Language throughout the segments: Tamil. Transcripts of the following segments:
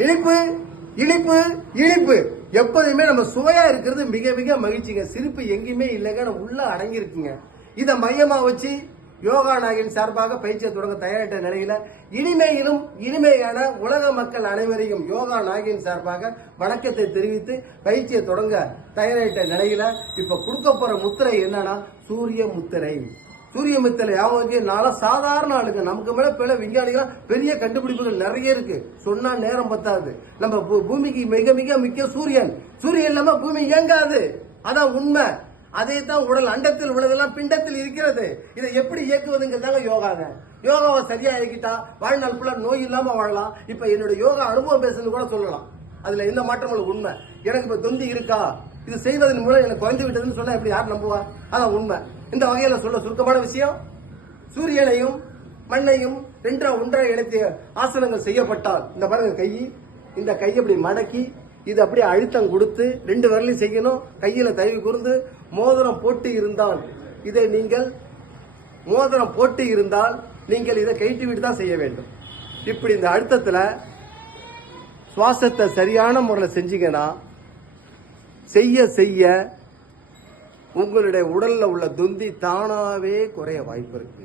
இனிப்பு இனிப்பு இனிப்பு எப்போதுமே நம்ம சுவையா இருக்கிறது மிக மிக மகிழ்ச்சிங்க. சிரிப்பு எங்கேயுமே இல்லைங்க, உள்ள அடங்கி இருக்குங்க. இதை மையமா வச்சு யோகா நாயகன் சார்பாக பயிற்சியை தொடங்க தயாரிட்ட நிலையில இனிமையிலும் இனிமையான உலக மக்கள் அனைவரையும் யோகா நாயகன் சார்பாக வணக்கத்தை தெரிவித்து பயிற்சியை தொடங்க தயாரிட்ட நிலையில இப்ப கொடுக்க போற முத்திரை என்னன்னா சூரிய முத்திரை. சூரிய முத்திரை யாவது சாதாரண ஆளுங்க, நமக்கு மேல பிற விஞ்ஞானிகள் பெரிய கண்டுபிடிப்புகள் நிறைய இருக்கு, சொன்னா நேரம் பத்தாது. நம்ம பூமிக்கு மிக மிக முக்கிய சூரியன். சூரியன் இல்லாம பூமி இயங்காது, அதான் உண்மை. அதே தான் உடல் அண்டத்தில் உள்ளதெல்லாம் பிண்டத்தில் இருக்கிறது. இதை எப்படி இயக்குவதுங்கிறதாங்க யோகாங்க. யோகாவை சரியா இயக்கிட்டா வாழ்நாள் ஃபுல்லா நோய் இல்லாம வாழலாம். இப்ப என்னோட யோகா அனுபவம் பேசுறது கூட சொல்லலாம், அதுல எந்த மாற்றங்களும் உண்மை. எனக்கு இப்ப தொந்தி இருக்கா, இது செய்வதன் மூலம் எனக்கு குறைந்து விட்டதுன்னு சொன்னா எப்படி யார் நம்புவா? அதான் உண்மை. இந்த வகையில சொல்ல சுருக்கமான விஷயம், சூரியனையும் மண்ணையும் ஒன்றாக இணைத்து ஆசனங்கள் செய்யப்பட்டால் இந்த பாருங்க, கை இந்த கையை அப்படி மடக்கி இது அப்படியே அழுத்தம் கொடுத்து 2 விரலையும் செய்யணும். கையில தயவு கூர்ந்து மோதிரம் போட்டு இருந்தால் நீங்கள் இதை கைட்டு விட்டு தான் செய்ய வேண்டும். இப்படி இந்த அழுத்தத்துல சுவாசத்தை சரியான முறையில் செஞ்சீங்கன்னா செய்ய செய்ய உங்களுடைய உடல்ல உள்ள தொந்தி தானாவே குறைய வாய்ப்பு இருக்கு.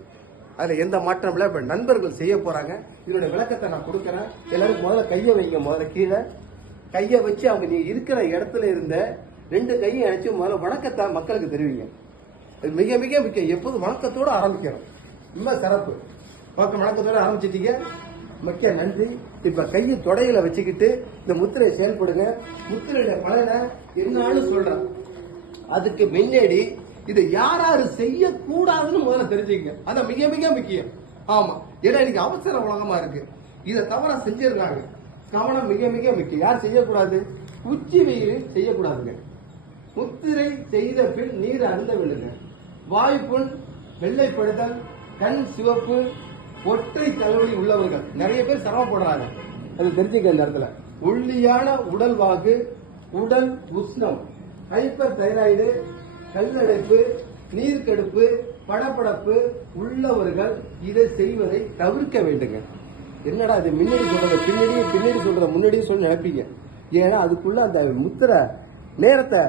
அதுல எந்த மாற்றம் இல்லை. இப்ப நண்பர்கள் செய்ய போறாங்க, இதனுடைய விளக்கத்தை நான் கொடுக்கறேன். எல்லாரும் முதல்ல கையை வைங்க. முதல்ல கீழே கையை வச்சு அவங்க நீ இருக்கிற இடத்துல இருந்த 2 கையை அணைச்சு முதல்ல வணக்கத்தை மக்களுக்கு தெரிவிங்க. மிக மிக முக்கியம், எப்போதும் வணக்கத்தோடு ஆரம்பிக்கணும். ரொம்ப சிறப்பு. வணக்கத்தோடு ஆரம்பிச்சிட்டீங்க, முக்கிய நன்றி. இப்ப கையை தொடையில வச்சுக்கிட்டு இந்த முத்திரையை செயல்படுங்க. முத்திரையுடைய பலனை என்னன்னு சொல்றேன். அதுக்கு முன்னாடி இதை யாராரு செய்யக்கூடாதுன்னு முதல்ல தெரிஞ்சுக்கங்க, அதான் மிக மிக முக்கியம். ஆமா, ஏன்னா இன்னைக்கு அவசர உலகமா இருக்கு, இதை தவறா செஞ்சிருக்காங்க. கவனம் மிக மிக முக்கியம். யார் செய்யக்கூடாது? உச்சி வெயில் செய்யக்கூடாதுங்க. முத்திரை செய்த பின் நீர் அருந்த விழுங்க. வாய்ப்புண், வெள்ளைப்படுதல், கண் சிவப்பு, ஒற்றை தலைவலி உள்ளவர்கள் நிறைய பேர் சிரமப்படுறாங்க, அது தெரிஞ்சுக்க. இந்த இடத்துல ஒல்லியான உடல் வாகு, உடல் உஷ்ணம், ஹைப்பர் தைராய்டு, கல்லடைப்பு, நீர்க்கடுப்பு, படபடப்பு உள்ளவர்கள் இதை செய்வதை தவிர்க்க வேண்டுங்க. என்னடா இது முன்னாடி சொல்றத பின்னாடி சொல்றத முன்னாடியே சொல்லி நினைப்பீங்க. ஏன்னா அதுக்குள்ள அந்த முத்திரை நேரத்தை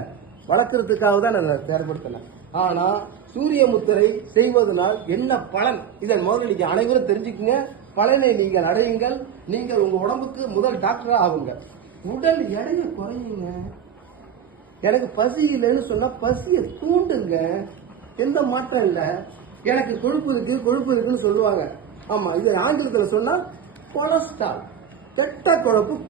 வளர்க்கறதுக்காக தான் நான் செயல்படுத்தினேன். ஆனா சூரிய முத்திரை செய்வதனால் என்ன பலன், இதன் முதல்ல நீங்க அனைவரும் தெரிஞ்சுக்குங்க. பலனை நீங்கள் அடையுங்கள். நீங்கள் உங்க உடம்புக்கு முதல் டாக்டரா ஆகுங்க. உடல் எடையை குறையுங்க. எனக்கு பசி இல்லைன்னு சொன்னா பசியை தூண்டுங்க, எந்த மாற்றம் இல்லை. எனக்கு கொழுப்பு இருக்குன்னு சொல்லுவாங்க. ஆமா, இது ஆங்கிலத்தில் சொன்னா கொலஸ்ட்ரால், கெட்ட கொழுப்பு.